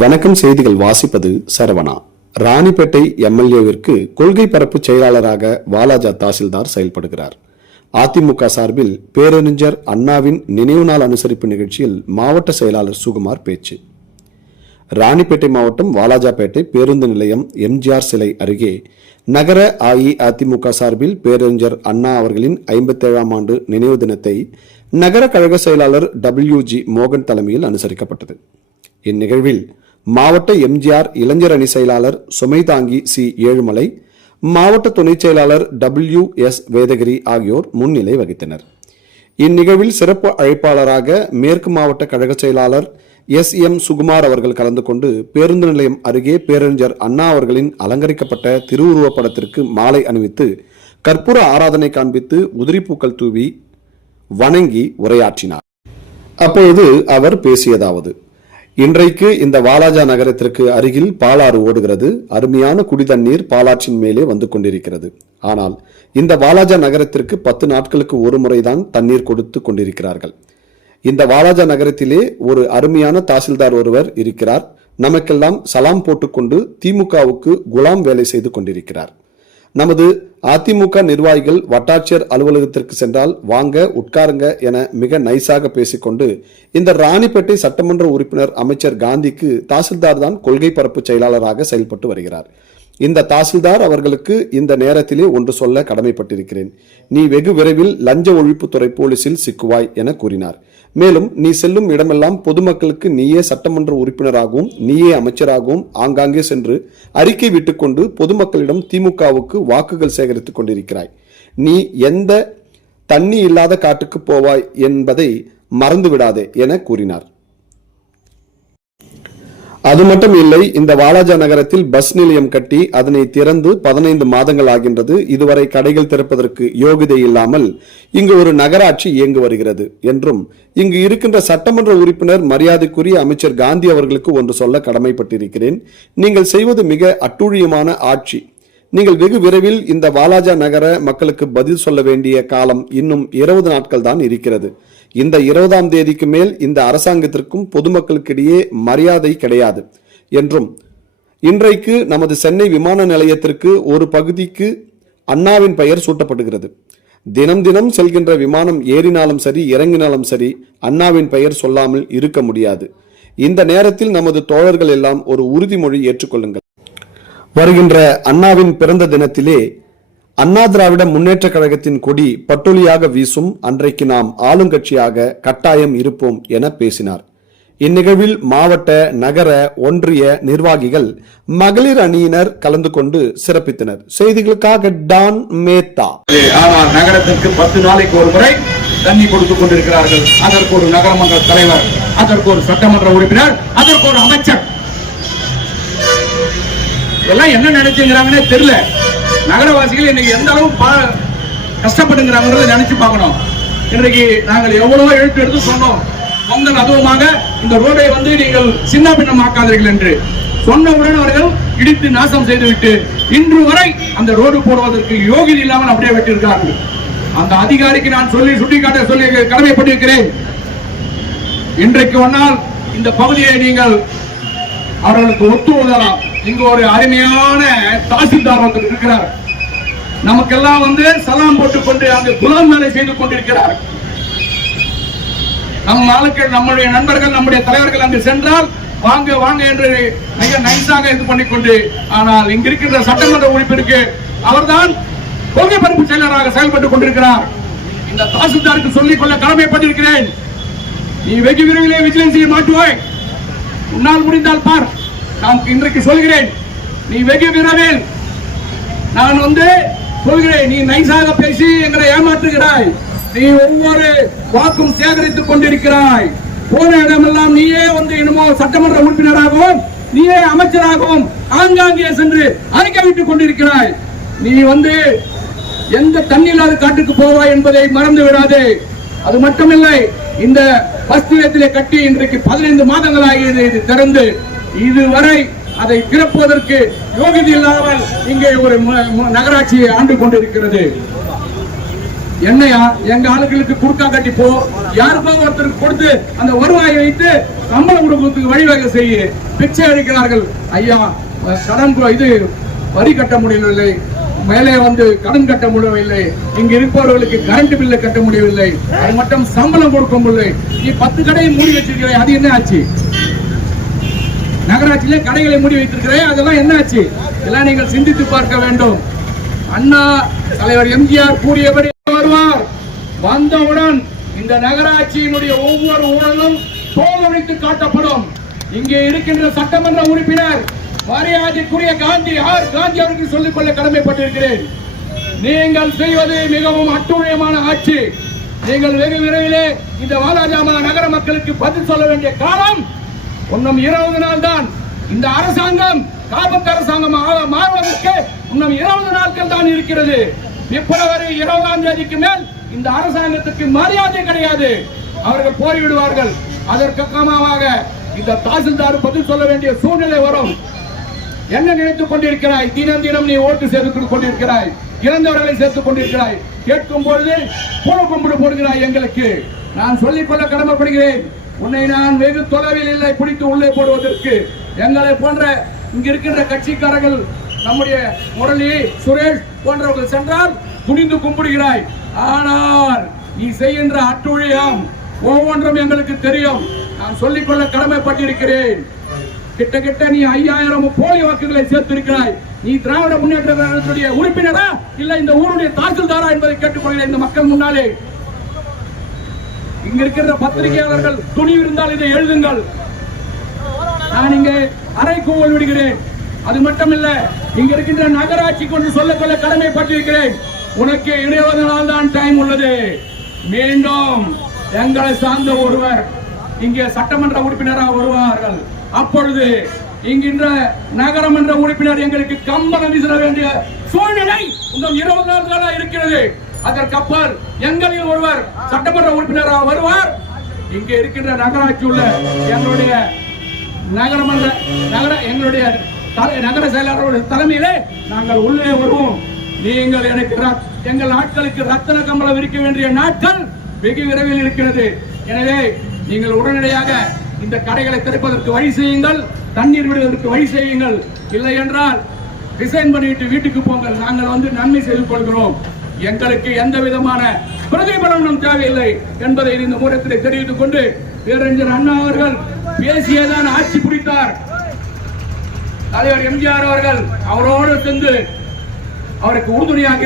வணக்கம். செய்திகள் வாசிப்பது சரவணா. ராணிப்பேட்டை எம்எல்ஏவிற்கு கொள்கை பரப்பு செயலாளராக வாலாஜா தாசில்தார் செயல்படுகிறார். அதிமுக சார்பில் பேரறிஞர் அண்ணாவின் நினைவு நாள் அனுசரிப்பு நிகழ்ச்சியில் மாவட்ட செயலாளர் சுகுமார் பேச்சு. ராணிப்பேட்டை மாவட்டம் வாலாஜாபேட்டை பேருந்து நிலையம் எம்ஜிஆர் சிலை அருகே நகர அஇஅதிமுக சார்பில் பேரறிஞர் அண்ணா அவர்களின் 57ஆம் ஆண்டு நினைவு தினத்தை நகர கழக செயலாளர் WG மோகன் தலைமையில் அனுசரிக்கப்பட்டது. இந்நிகழ்வில் மாவட்ட எம்ஜிஆர் இளைஞர் அணி செயலாளர் சுமைதாங்கி சி ஏழுமலை, மாவட்ட துணைச் செயலாளர் WS வேதகிரி ஆகியோர் முன்னிலை வகித்தனர். இந்நிகழ்வில் சிறப்பு அழைப்பாளராக மேற்கு மாவட்ட கழக செயலாளர் SM சுகுமார் அவர்கள் கலந்து கொண்டு பேருந்து நிலையம் அருகே பேரறிஞர் அண்ணா அவர்களின் அலங்கரிக்கப்பட்ட திருவுருவப் படத்திற்கு மாலை அணிவித்து கற்பூர ஆராதனை காண்பித்து உதிரிப்பூக்கள் தூவி வணங்கி உரையாற்றினார். அப்பொழுது அவர் பேசியதாவது: இன்றைக்கு இந்த வாலாஜா நகரத்திற்கு அருகில் பாலாறு ஓடுகிறது. அருமையான குடிதண்ணீர் பாலாற்றின் மேலே வந்து கொண்டிருக்கிறது. ஆனால் இந்த வாலாஜா நகரத்திற்கு 10 நாட்களுக்கு ஒரு முறைதான் தண்ணீர் கொடுத்து கொண்டிருக்கிறார்கள். இந்த வாலாஜா நகரத்திலே ஒரு அருமையான தாசில்தார் ஒருவர் இருக்கிறார். நமக்கெல்லாம் சலாம் போட்டுக்கொண்டு திமுகவுக்கு குலாம் வேலை செய்து கொண்டிருக்கிறார். நமது அதிமுக நிர்வாகிகள் வட்டாட்சியர் அலுவலகத்திற்கு சென்றால் வாங்க உட்காருங்க என மிக நைஸாக பேசிக்கொண்டு இந்த ராணிப்பேட்டை சட்டமன்ற உறுப்பினர் அமைச்சர் காந்திக்கு தாசில்தார் தான் கொள்கை பரப்பு செயலாளராக செயல்பட்டு வருகிறார். இந்த தாசில்தார் அவர்களுக்கு இந்த நேரத்திலே ஒன்று சொல்ல கடமைப்பட்டிருக்கிறேன். நீ வெகு விரைவில் லஞ்ச ஒழிப்புத்துறை போலீசில் சிக்குவாய் என கூறினார். மேலும் நீ செல்லும் இடமெல்லாம் பொதுமக்களுக்கு நீயே சட்டமன்ற உறுப்பினராகவும் நீயே அமைச்சராகவும் ஆங்காங்கே சென்று அறிக்கை விட்டுக்கொண்டு பொதுமக்களிடம் திமுகவுக்கு வாக்குகள் சேகரித்துக் கொண்டிருக்கிறாய். நீ எந்த தண்ணி இல்லாத காட்டுக்கு போவாய் என்பதை மறந்து விடாதே என கூறினார். அது மட்டும் இல்லை, இந்த வாலாஜா நகரத்தில் பஸ் நிலையம் கட்டி அதனை திறந்து 15 மாதங்கள் ஆகின்றது. இதுவரை கடைகள் திறப்பதற்கு யோகிதை இல்லாமல் இங்கு ஒரு நகராட்சி இயங்கி வருகிறது என்றும் இங்கு இருக்கின்ற சட்டமன்ற உறுப்பினர் மரியாதைக்குரிய அமைச்சர் காந்தி அவர்களுக்கு ஒன்று சொல்ல கடமைப்பட்டிருக்கிறேன். நீங்கள் செய்வது மிக அட்டூழியமான ஆட்சி. நீங்கள் வெகு விரைவில் இந்த வாலாஜா நகர மக்களுக்கு பதில் சொல்ல வேண்டிய காலம் இன்னும் 20 நாட்கள் தான் இருக்கிறது. இந்த 20ஆம் தேதிக்கு மேல் இந்த அரசாங்கத்திற்கும் பொதுமக்களுக்கிடையே மரியாதை கிடையாது என்றும் இன்றைக்கு நமது சென்னை விமான நிலையத்திற்கு ஒரு பகுதிக்கு அண்ணாவின் பெயர் சூட்டப்படுகிறது. தினம் தினம் செல்கின்ற விமானம் ஏறினாலும் சரி இறங்கினாலும் சரி அண்ணாவின் பெயர் சொல்லாமல் இருக்க முடியாது. இந்த நேரத்தில் நமது தோழர்கள் எல்லாம் ஒரு உறுதிமொழி ஏற்றுக்கொள்ளுங்கள். வருகின்ற அண்ணாவின் பிறந்த தினத்திலே அண்ணா திராவிட முன்னேற்ற கழகத்தின் கொடி பட்டொலியாக வீசும். அன்றைக்கு நாம் ஆளுங்கட்சியாக கட்டாயம் இருப்போம் என பேசினார். இந்நிகழ்வில் மாவட்ட நகர ஒன்றிய நிர்வாகிகள் மகளிர் அணியினர் கலந்து கொண்டு சிறப்பித்தனர். செய்திகளுக்காக டான் மேத்தா. ஆனால் நகரத்திற்கு 10 நாளைக்கு ஒரு முறை தண்ணி கொடுத்துக் கொண்டிருக்கிறார்கள். அதற்கு ஒரு நகரமன்ற தலைவர், அதற்கு ஒரு சட்டமன்ற உறுப்பினர், அதற்கு ஒரு அமைச்சர். இதெல்லாம் என்ன நினைச்சுங்கிறாங்கன்னே தெரியல. நகரவாசிகள் இன்னைக்கு எந்த அளவு கஷ்டப்படுங்கிறாங்க நினைச்சு பார்க்கணும். இன்றைக்கு நாங்கள் எவ்வளவோ எடுத்து சொன்னோம். பொங்கல் அதுவுமாக இந்த ரோடை வந்து நீங்கள் சின்ன பின்னமாக்காதீர்கள் என்று சொன்னவுடன் அவர்கள் இடித்து நாசம் செய்துவிட்டு இன்று வரை அந்த ரோடு போடுவதற்கு யோகிதை இல்லாமல் அப்படியே விட்டிருக்கிறார்கள். அந்த அதிகாரிக்கு நான் சுட்டிக்காட்ட சொல்லி கடமைப்பட்டிருக்கிறேன். இன்றைக்கு ஒன்னால் இந்த பகுதியை நீங்கள் அவர்களுக்கு ஒத்து உதவலாம். இங்கு ஒரு அருமையான தாசில்தார் வந்து இருக்கிறார். நமக்கெல்லாம் வந்து சலாம் போட்டுக் கொண்டு அங்கு குலாம் வேலை செய்து கொண்டிருக்கிறார். நம் ஆளுக்கள், நம்முடைய நண்பர்கள், நம்முடைய தலைவர்கள் அங்கு சென்றால் வாங்க வாங்க என்று மிக நைஸாக இது பண்ணிக்கொண்டு, ஆனால் இங்கு இருக்கின்ற சட்டமன்ற உறுப்பினருக்கு அவர்தான் கொள்கை பரப்பு செயலராக செயல்பட்டுக் கொண்டிருக்கிறார். இந்த தாசில்தாருக்கு சொல்லிக் கொள்ள கடமைப்பட்டிருக்கிறேன். நீ வெகு விரைவிலே விஜிலன்ஸில் மாட்டுவாய். உன்னால் முடிந்தால் பார். நான் இன்றைக்கு சொல்கிறேன், நீ வெகு விரைவில் நான் வந்து சொல்கிறேன், நீ நைஸாக பேசி எங்களை ஏமாற்றுகிறாய். நீ ஒவ்வொரு வாக்கும் சேகரித்துக் கொண்டிருக்கிறாய். போன இடமெல்லாம் நீயே வந்து என்னமோ சட்டமன்ற உறுப்பினராகவும் நீயே அமைச்சராகவும் ஆங்காங்கே சென்று அறிக்கை விட்டுக் கொண்டிருக்கிறாய். நீ வந்து எந்த தண்ணி இல்லாத காட்டுக்கு போவாய் என்பதை மறந்து விடாதே. அது மட்டுமில்லை, இந்த பஸ் நிலையத்திலே கட்டி இன்றைக்கு 15 மாதங்கள் ஆகியது. இது திறந்து இதுவரை அதை திறப்பதற்கு யோகிதை இல்லாமல் இங்கே ஒரு நகராட்சியை ஆண்டு கொண்டிருக்கிறது. என்னையா எங்க ஆளுகளுக்கு குறுக்கா கட்டி போ, யாருக்கோ ஒருத்தருக்கு கொடுத்து அந்த வருவாயை வைத்து சம்பளம் கொடுக்கிறதுக்கு வழிவகை செய்ய பிச்சை அளிக்கிறார்கள். ஐயா கடன் இது வரி கட்ட முடியவில்லை, மேலே கடன் கட்ட முடியவில்லை, இங்க இருப்பவர்களுக்கு கரண்ட் பில்லை கட்ட முடியவில்லை, அது மட்டும் சம்பளம் கொடுக்க முடியவில்லை. நீ 10 கடையை மூடி வச்சிருக்கிற, அது என்ன ஆச்சு? நகராட்சியிலே கடைகளை மூடி வைத்திருக்கிறேன், அதெல்லாம் என்ன ஆச்சு? எல்லாம் நீங்கள் சிந்தித்து பார்க்க வேண்டும். அண்ணா தலைவர் எம்ஜிஆர் கூறியபடி வருவார். வந்தவுடன் இந்த நகராட்சியினுடைய ஒவ்வொரு ஊழலும் தோலடித்து காட்டப்படும். இங்கே இருக்கின்ற சட்டமன்ற உறுப்பினர் மரியாதைக்குரிய காந்தி அவருக்கு சொல்லிக் கொள்ள கடமைப்பட்டிருக்கிறேன். நீங்கள் செய்வது மிகவும் அட்டுழியமான ஆட்சி. நீங்கள் வெகு விரைவிலே இந்த வாலாஜாமா நகர மக்களுக்கு பதில் சொல்ல வேண்டிய காலம் இன்னும் 20 நாள் தான். இந்த அரசாங்கம் காபத்து அரசாங்கம் மாறுவதற்கு இன்னும் 20 நாட்கள் தான் இருக்கிறது. பிப்ரவரி 20ஆம் தேதிக்கு மேல் இந்த அரசாங்கத்துக்கு மரியாதை கிடையாது. அவர்கள் போய்விடுவார்கள். அதற்காக இந்த தாசில்தார் பதில் சொல்ல வேண்டிய சூழ்நிலை வரும். என்ன நினைத்துக் கொண்டிருக்கிறாய்? தினம் தினம் நீ ஓட்டு சேர்த்துக் கொண்டிருக்கிறாய், இறந்தவர்களை சேர்த்துக் கொண்டிருக்கிறாய். கேட்கும் பொழுது புற கும்பிடு போடுகிறாய். எங்களுக்கு நான் சொல்லிக்கொள்ள கடமைப்படுகிறேன். உன்னை நான் வெகு தொலைவில் இல்லை பிடித்து உள்ளே போடுவதற்கு. எங்களை போன்ற இங்க இருக்கின்ற கட்சிக்காரர்கள், நம்முடைய முரளி, சுரேஷ் போன்றவர்கள் சென்றால் துணிந்து கும்பிடுகிறாய். ஆனால் நீ செய்கின்ற அட்டுழியம் ஒவ்வொன்றும் எங்களுக்கு தெரியும். நான் சொல்லிக்கொள்ள கடமைப்பட்டிருக்கிறேன். கிட்ட நீ 5000 போலி வாக்குகளை சேர்த்திருக்கிறாய். நீ திராவிட முன்னேற்ற கழகத்துடைய உறுப்பினரா இல்ல இந்த ஊருடைய தாசில்தாரா என்பதை கேட்டுக்கொள்கிறேன் இந்த மக்கள் முன்னாலே. இங்க இருக்கிற பத்திரிகையாளர்கள் துணிவு இருந்தால் இதை எழுதுங்கள். நான் இங்கே அறைகூவல் விடுகிறேன். அது மட்டுமில்ல, இங்க இருக்கின்ற நகராட்சி கொண்டு சொல்லக்கொள்ள கடமைப்பட்டிருக்கிறேன். உனக்கு 20 நாள் தான் டைம் உள்ளது. மீண்டும் எங்களை சார்ந்த ஒருவர் இங்கே சட்டமன்ற உறுப்பினராக வருவார்கள். அப்பொழுது இங்கின்ற நகரமன்ற உறுப்பினர் எங்களுக்கு கம்பளம் வீச வேண்டிய சூழ்நிலை இன்னும் 20 நாட்களா இருக்கிறது. அதற்கப்பால் எங்களில் ஒருவர் சட்டமன்ற உறுப்பினராக வருவார். இங்கே இருக்கின்ற நகராட்சி உள்ள எங்களுடைய எங்களுடைய நகர செயலாளருடைய தலைமையிலே நாங்கள் உள்ளே வருவோம். நீங்கள் எனக்கு எங்கள் நாட்களுக்கு ரத்தன கம்பளம் விரிக்க வேண்டிய நாட்கள் வெகு விரைவில் இருக்கிறது. எனவே நீங்கள் உடனடியாக இந்த கடைகளை திறப்பதற்கு வழி செய்யுங்கள், தண்ணீர் விடுவதற்கு வழி செய்யுங்கள். இல்லை என்றால் ரிசைன் பண்ணிட்டு வீட்டுக்கு போங்கள். நாங்கள் நன்மை செய்து கொள்கிறோம். எங்களுக்கு எந்த விதமான பிரதிபலனும் தேவையில்லை என்பதை இந்த மூலத்தில் தெரிவித்துக் கொண்டு, பேரறிஞர் அண்ணா அவர்கள் பேசியதான் ஆட்சி பிடித்தார். தலைவர் எம்ஜிஆர் அவர்கள் அவரோடு சென்று அவருக்கு உறுதுணையாக